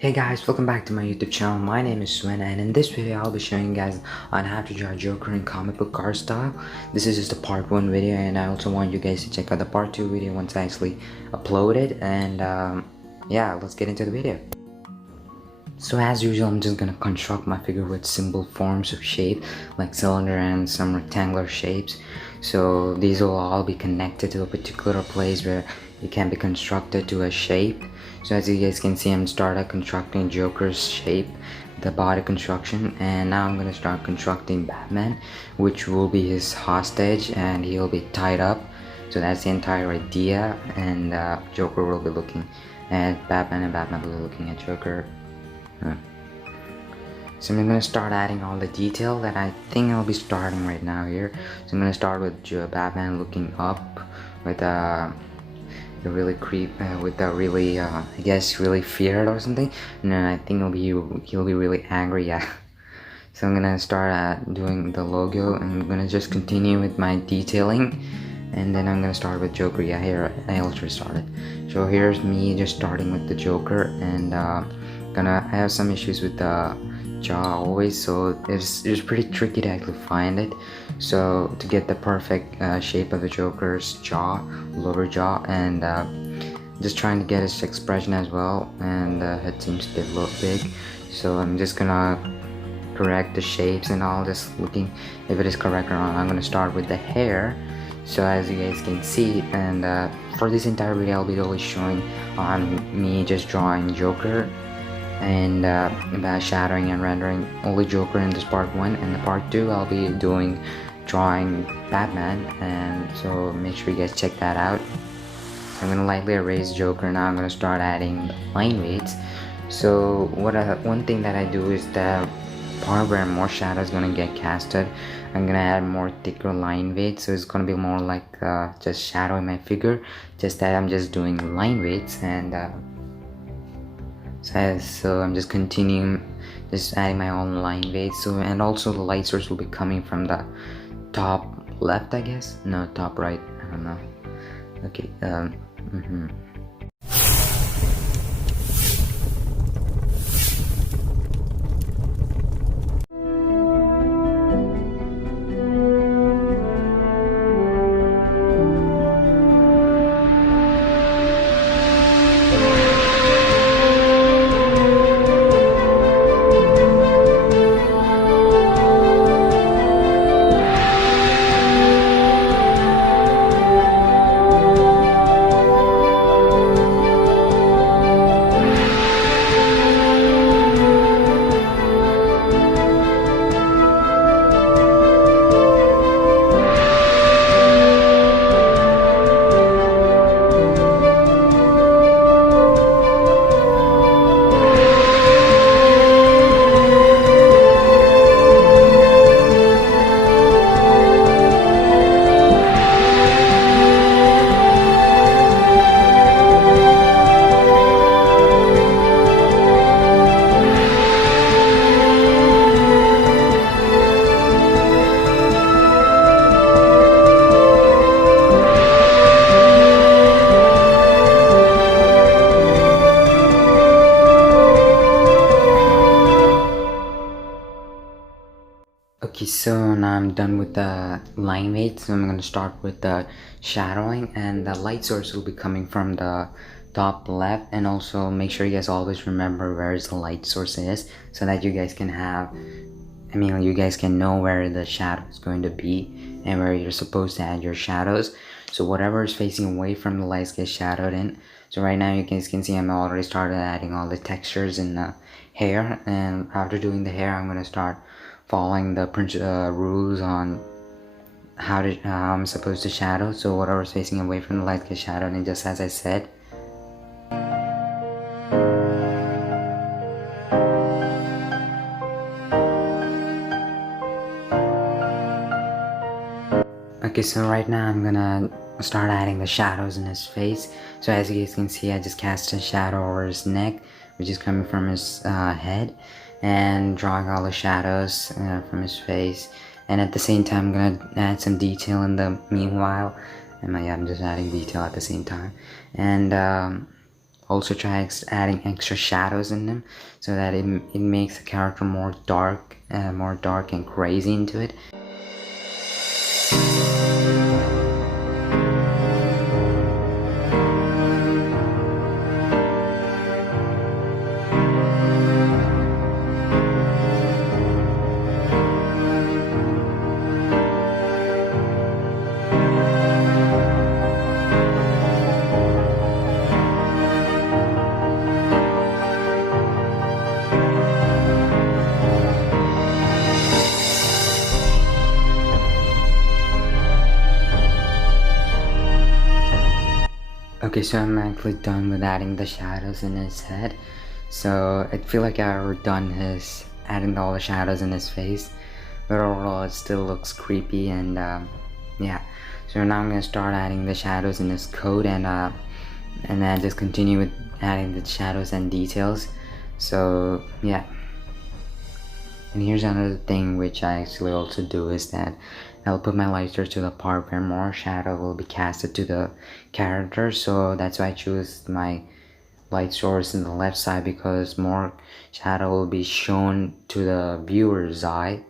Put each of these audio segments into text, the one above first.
Hey guys, welcome back to my YouTube channel. My name is Swen, and in this video I'll be showing you guys on how to draw Joker in comic book art style. This is just a part 1 video, and I also want you guys to check out the part 2 video once I actually upload it. And yeah, let's get into the video. So as usual, I'm just gonna construct my figure with simple forms of shape like cylinder and some rectangular shapes. So these will all be connected to a particular place where it can be constructed to a shape. So as you guys can see, I'm started constructing Joker's shape, the body construction, and now I'm gonna start constructing Batman, which will be his hostage and he'll be tied up. So that's the entire idea, and Joker will be looking at Batman and Batman will be looking at Joker. So I'm gonna start adding all the detail that I think I'll be starting right now here. So I'm gonna start with Batman looking up with the really I guess really feared or something, and then I think he'll be really angry. Yeah. So I'm gonna start doing the logo, and I'm gonna just continue with my detailing, and then I'm gonna start with Joker. Yeah, here I already started. So here's me just starting with the Joker, and I have some issues with the jaw always, so it's pretty tricky to actually find it. So to get the perfect shape of the Joker's jaw, lower jaw, and just trying to get his expression as well, and head seems to be a little big, so I'm just gonna correct the shapes and all, just looking if it is correct or not. I'm gonna start with the hair. So as you guys can see, and for this entire video I'll be only showing on me just drawing Joker, and about shadowing and rendering only Joker in this part 1, and the part 2 I'll be doing drawing Batman, and so make sure you guys check that out. I'm gonna lightly erase Joker. Now I'm gonna start adding line weights. So one thing that I do is the part where more shadow is gonna get casted, I'm gonna add more thicker line weights, so it's gonna be more like just shadowing my figure, just that I'm just doing line weights. And so I'm just continuing just adding my own line weights. So, and also the light source will be coming from the top left, I guess, no, top right, I don't know. Okay, okay, so now I'm done with the line weight. So I'm going to start with the shadowing, and the light source will be coming from the top left. And also make sure you guys always remember where the light source is, so that you guys can you guys can know where the shadow is going to be and where you're supposed to add your shadows. So whatever is facing away from the lights gets shadowed in. So right now you guys can see I'm already started adding all the textures in the hair, and after doing the hair I'm going to start following the rules on how I'm supposed to shadow. So whatever is facing away from the light gets shadowed in, just as I said. Okay, so right now I'm gonna start adding the shadows in his face. So as you guys can see, I just cast a shadow over his neck, which is coming from his head, and drawing all the shadows from his face. And at the same time I'm gonna add some detail in the meanwhile, and I'm just adding detail at the same time. And also try adding extra shadows in them so that it makes the character more dark and crazy into it. Okay, so I'm actually done with adding the shadows in his head. So I feel like I done his adding all the shadows in his face, but overall it still looks creepy. And yeah, so now I'm gonna start adding the shadows in his coat, and then just continue with adding the shadows and details. So yeah. And here's another thing which I actually also do is that I'll put my lighter to the part where more shadow will be casted to the character. So that's why I choose my light source in the left side, because more shadow will be shown to the viewer's eye.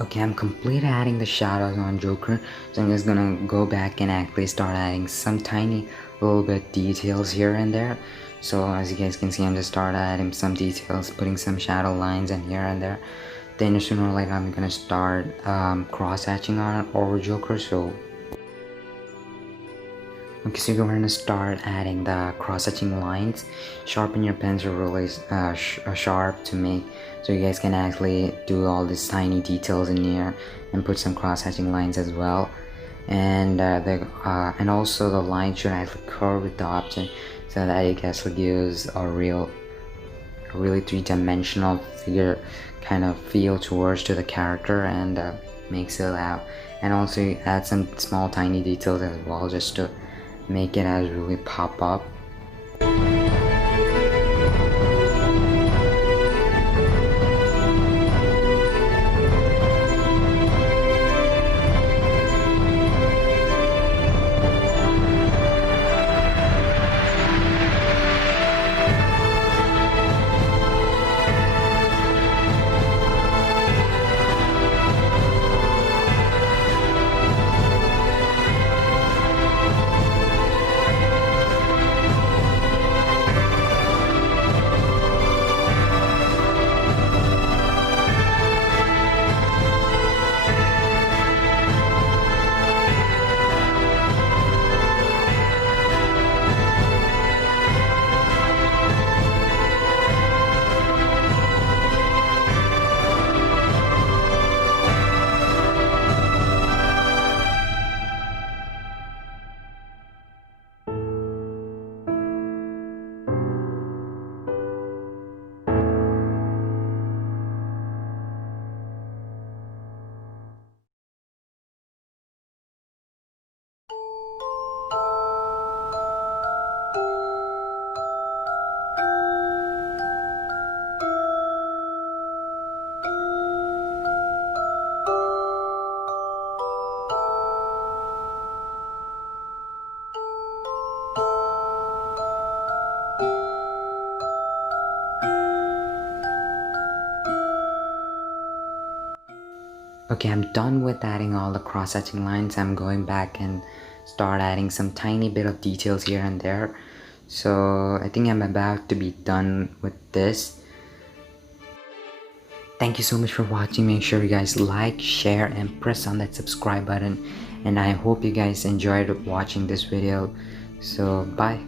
Okay, I'm completely adding the shadows on Joker, so I'm just gonna go back and actually start adding some tiny little bit details here and there. So as you guys can see, I'm just start adding some details, putting some shadow lines in here and there. Then sooner or later I'm gonna start cross-hatching on over Joker. So okay, so you're gonna start adding the cross-hatching lines. Sharpen your pencil really sharp to make, so you guys can actually do all these tiny details in here and put some cross-hatching lines as well. And and also the line should actually curve with the object, so that it actually gives a really three-dimensional figure kind of feel towards to the character, and makes it out. And also you add some small tiny details as well, just to make it as really pop up. Okay, I'm done with adding all the cross-hatching lines. I'm going back and start adding some tiny bit of details here and there. So I think I'm about to be done with this. Thank you so much for watching. Make sure you guys like, share, and press on that subscribe button. And I hope you guys enjoyed watching this video. So bye.